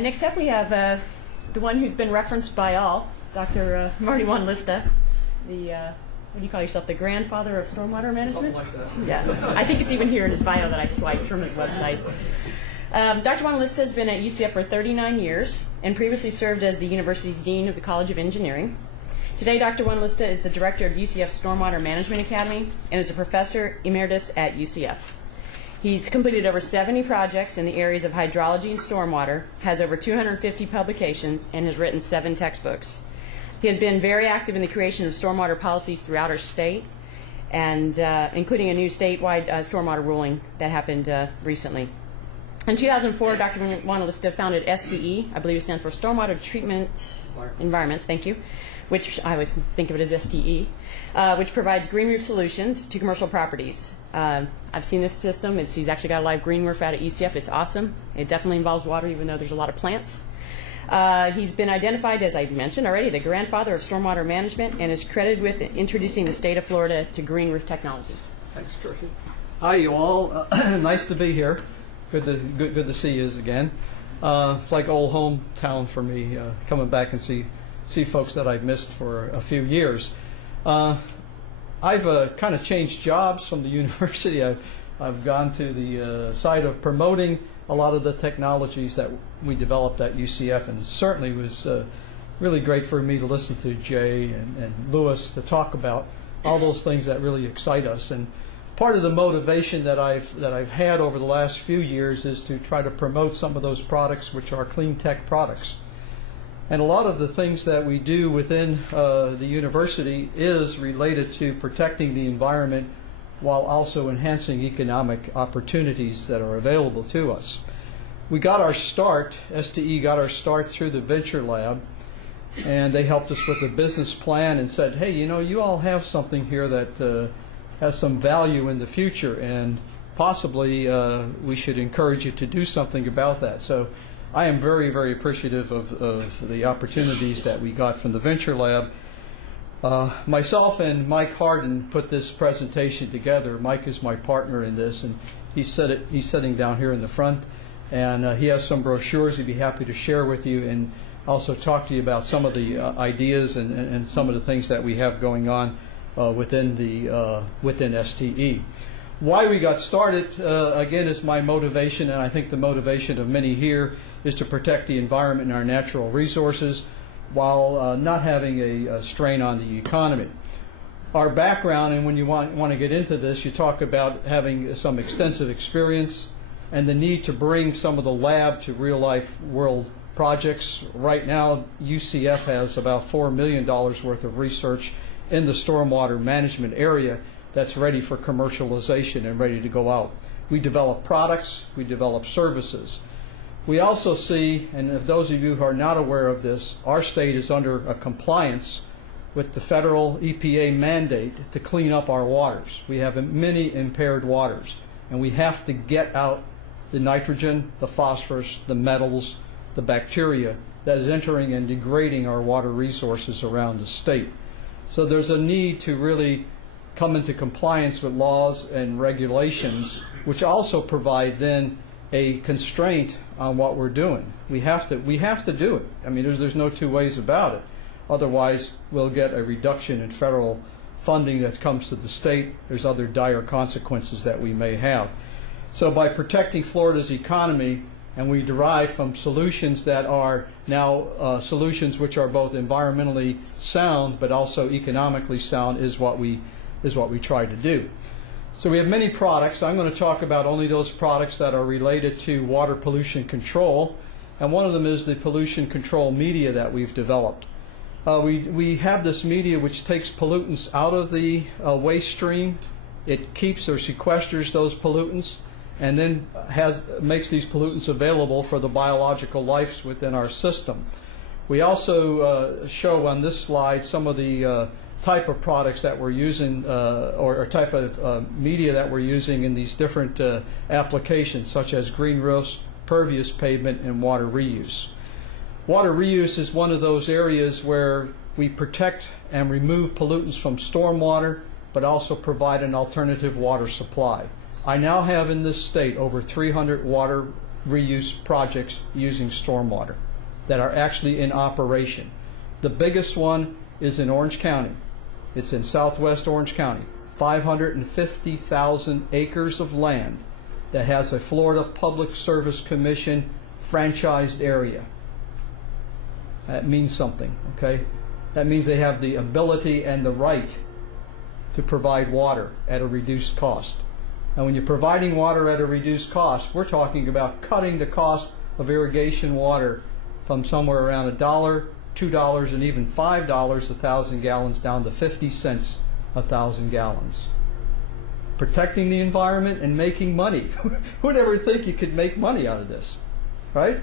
Next up we have the one who's been referenced by all, Dr. Martin Wanielista, the, what do you call yourself, the grandfather of stormwater management? Something like that. Yeah, I think it's even here in his bio that I swiped from his website. Dr. Wanielista has been at UCF for 39 years and previously served as the university's Dean of the College of Engineering. Today, Dr. Wanielista is the director of UCF's Stormwater Management Academy and is a professor emeritus at UCF. He's completed over 70 projects in the areas of hydrology and stormwater, has over 250 publications, and has written 7 textbooks. He has been very active in the creation of stormwater policies throughout our state, and including a new statewide stormwater ruling that happened recently. In 2004, Dr. Wanielista founded STE, I believe it stands for Stormwater Treatment Environments, thank you, which I always think of it as STE, which provides green roof solutions to commercial properties. I've seen this system. He's actually got a live green roof out at UCF. It's awesome. It definitely involves water, even though there's a lot of plants. He's been identified, as I mentioned already, the grandfather of stormwater management and is credited with introducing the state of Florida to green roof technologies. Thanks, Dorothy. Hi, you all. Nice to be here. Good to see you again. It's like old hometown for me, coming back and see folks that I've missed for a few years. I've kind of changed jobs from the university. I've gone to the side of promoting a lot of the technologies that we developed at UCF, and it certainly was really great for me to listen to Jay and Lewis to talk about all those things that really excite us. And part of the motivation that I've had over the last few years is to try to promote some of those products which are clean tech products. And a lot of the things that we do within the university is related to protecting the environment while also enhancing economic opportunities that are available to us. We got our start, STE got our start through the Venture Lab, and they helped us with a business plan and said, hey, you know, you all have something here that has some value in the future, and possibly we should encourage you to do something about that. So I am very, very appreciative of the opportunities that we got from the Venture Lab. Myself and Mike Harden put this presentation together. Mike is my partner in this, and he's sitting down here in the front, and he has some brochures he'd be happy to share with you and also talk to you about some of the ideas and some of the things that we have going on within STE. Why we got started, again, is my motivation, and I think the motivation of many here is to protect the environment and our natural resources while not having a strain on the economy. Our background, and when you want to get into this, you talk about having some extensive experience and the need to bring some of the lab to real-life world projects. Right now, UCF has about $4 million worth of research in the stormwater management area that's ready for commercialization and ready to go out. We develop products, we develop services. We also see, and if those of you who are not aware of this, our state is under a compliance with the federal EPA mandate to clean up our waters. We have many impaired waters, and we have to get out the nitrogen, the phosphorus, the metals, the bacteria that is entering and degrading our water resources around the state. So there's a need to really come into compliance with laws and regulations, which also provide then a constraint on what we're doing. We have to do it. I mean, there's no two ways about it. Otherwise, we'll get a reduction in federal funding that comes to the state. There's other dire consequences that we may have. So by protecting Florida's economy, and we derive from solutions that are now solutions which are both environmentally sound but also economically sound, is what we try to do. So we have many products. I'm going to talk about only those products that are related to water pollution control, and one of them is the pollution control media that we've developed. We have this media which takes pollutants out of the waste stream. It keeps or sequesters those pollutants, and then makes these pollutants available for the biological life within our system. We also show on this slide some of the type of products that we're using, or type of media that we're using in these different applications, such as green roofs, pervious pavement, and water reuse. Water reuse is one of those areas where we protect and remove pollutants from stormwater, but also provide an alternative water supply. I now have in this state over 300 water reuse projects using stormwater that are actually in operation. The biggest one is in Orange County. It's in southwest Orange County. 550,000 acres of land that has a Florida Public Service Commission franchised area. That means something, okay? That means they have the ability and the right to provide water at a reduced cost. And when you're providing water at a reduced cost, we're talking about cutting the cost of irrigation water from somewhere around $1, $2, and even $5 1,000 gallons down to 50 cents 1,000 gallons. Protecting the environment and making money. Who'd ever think you could make money out of this, right?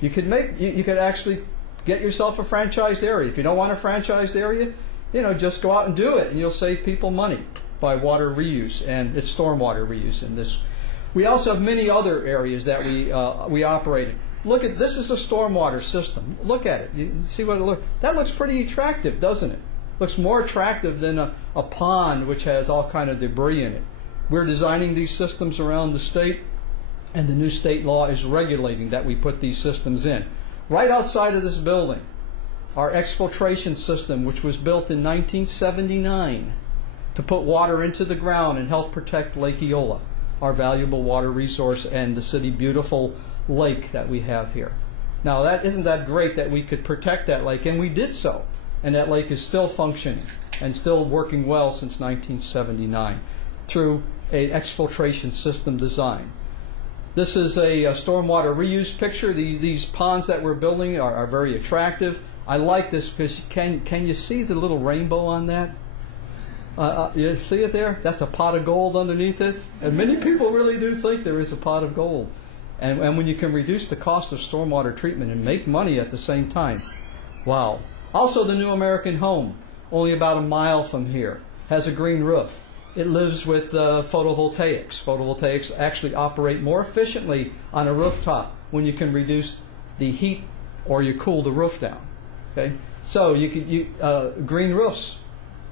You could actually get yourself a franchised area. If you don't want a franchised area, just go out and do it, and you'll save people money by water reuse, and it's stormwater reuse in this. We also have many other areas that we operate in. Look at this is a stormwater system. Look at it. You see what it looks. That looks pretty attractive, doesn't it? Looks more attractive than a pond which has all kind of debris in it. We're designing these systems around the state, and the new state law is regulating that we put these systems in. Right outside of this building, our exfiltration system, which was built in 1979 to put water into the ground and help protect Lake Eola, our valuable water resource, and the city beautiful lake that we have here. Now, isn't that great that we could protect that lake, and we did so. And that lake is still functioning and still working well since 1979 through an exfiltration system design. This is a stormwater reuse picture. These ponds that we're building are very attractive. I like this because can you see the little rainbow on that? You see it there? That's a pot of gold underneath it. And many people really do think there is a pot of gold. And when you can reduce the cost of stormwater treatment and make money at the same time, wow. Also, the New American Home, only about a mile from here, has a green roof. It lives with photovoltaics. Photovoltaics actually operate more efficiently on a rooftop when you can reduce the heat or you cool the roof down. Okay, so green roofs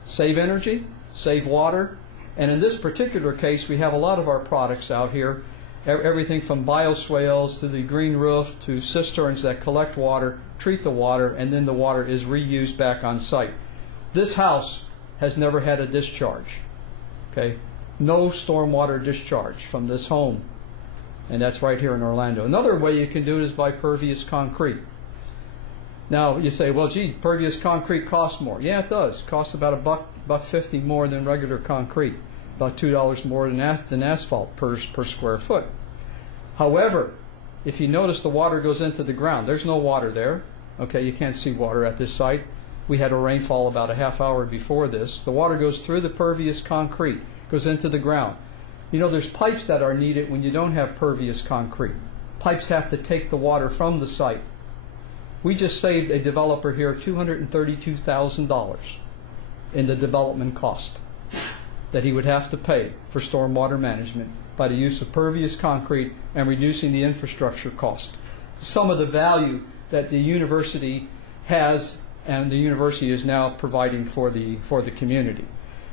save energy, save water, and in this particular case, we have a lot of our products out here. Everything from bioswales to the green roof to cisterns that collect water, treat the water, and then the water is reused back on site. This house has never had a discharge. Okay, no stormwater discharge from this home, and that's right here in Orlando. Another way you can do it is by pervious concrete. Now you say, well, gee, pervious concrete costs more. Yeah, it does. It costs about $1.50 more than regular concrete, about $2 more than asphalt per square foot. However, if you notice, the water goes into the ground. There's no water there. Okay, you can't see water at this site. We had a rainfall about a half hour before this. The water goes through the pervious concrete, goes into the ground. There's pipes that are needed when you don't have pervious concrete. Pipes have to take the water from the site. We just saved a developer here $232,000 in the development cost that he would have to pay for stormwater management by the use of pervious concrete and reducing the infrastructure cost. Some of the value that the university has and the university is now providing for the community.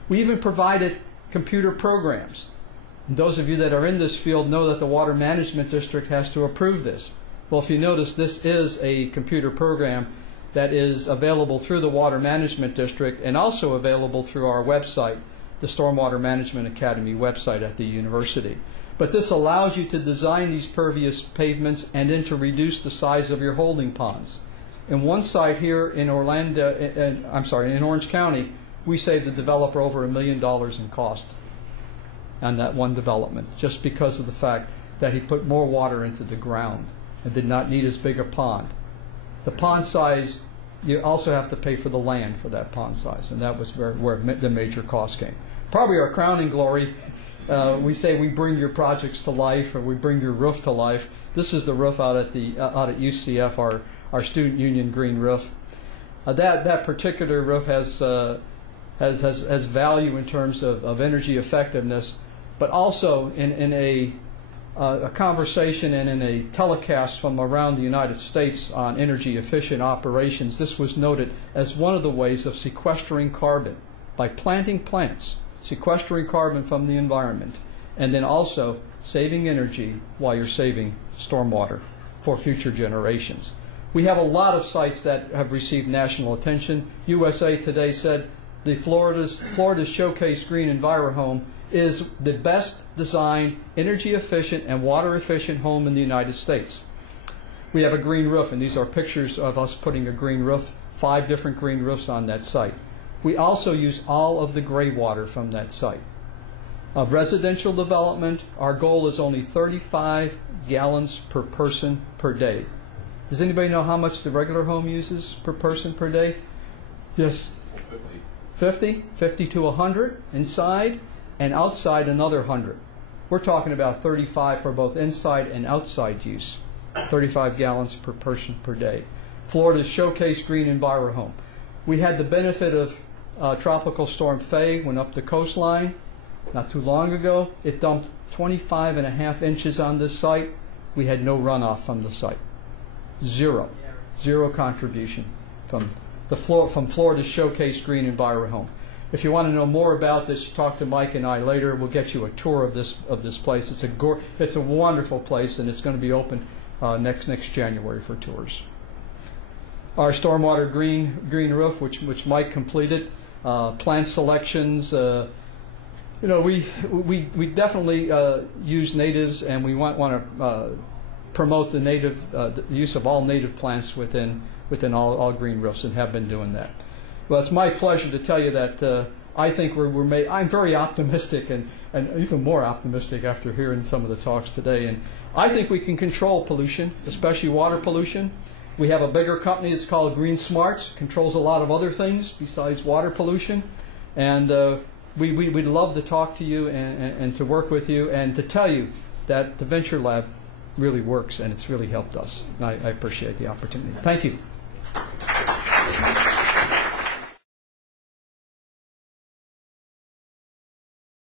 We even provided computer programs. And those of you that are in this field know that the Water Management District has to approve this. Well, if you notice, this is a computer program that is available through the Water Management District and also available through our website, the Stormwater Management Academy website at the university. But this allows you to design these pervious pavements and then to reduce the size of your holding ponds. In one site here in in Orange County, we saved the developer over $1 million in cost on that one development, just because of the fact that he put more water into the ground and did not need as big a pond. The pond size, you also have to pay for the land for that pond size, and that was where the major cost came. Probably our crowning glory, we say we bring your projects to life, or we bring your roof to life. This is the roof out at UCF, our student union green roof. That particular roof has value in terms of energy effectiveness, but also in a conversation and in a telecast from around the United States on energy efficient operations, this was noted as one of the ways of sequestering carbon by planting plants, sequestering carbon from the environment, and then also saving energy while you're saving stormwater for future generations. We have a lot of sites that have received national attention. USA Today said the Florida's Showcase Green EnviroHome is the best designed, energy efficient, and water efficient home in the United States. We have a green roof, and these are pictures of us putting a green roof, 5 different green roofs on that site. We also use all of the gray water from that site. Of residential development, our goal is only 35 gallons per person per day. Does anybody know how much the regular home uses per person per day? Yes? 50? 50 to 100 inside, and outside another 100. We're talking about 35 for both inside and outside use. 35 gallons per person per day. Florida's Showcase Green EnviroHome. We had the benefit of Tropical Storm Faye, went up the coastline not too long ago. It dumped 25.5 inches on this site. We had no runoff from the site. Zero contribution from Florida's Showcase Green EnviroHome. If you want to know more about this, talk to Mike and I later. We'll get you a tour of this place. It's a wonderful place, and it's going to be open next January for tours. Our stormwater green roof, which Mike completed, plant selections. We definitely use natives, and we want to promote the use of all native plants within all green roofs, and have been doing that. Well, it's my pleasure to tell you that I think I'm very optimistic, and even more optimistic after hearing some of the talks today. And I think we can control pollution, especially water pollution. We have a bigger company. It's called Green Smarts. Controls a lot of other things besides water pollution. And we'd love to talk to you and to work with you and to tell you that the Venture Lab really works, and it's really helped us. I appreciate the opportunity. Thank you.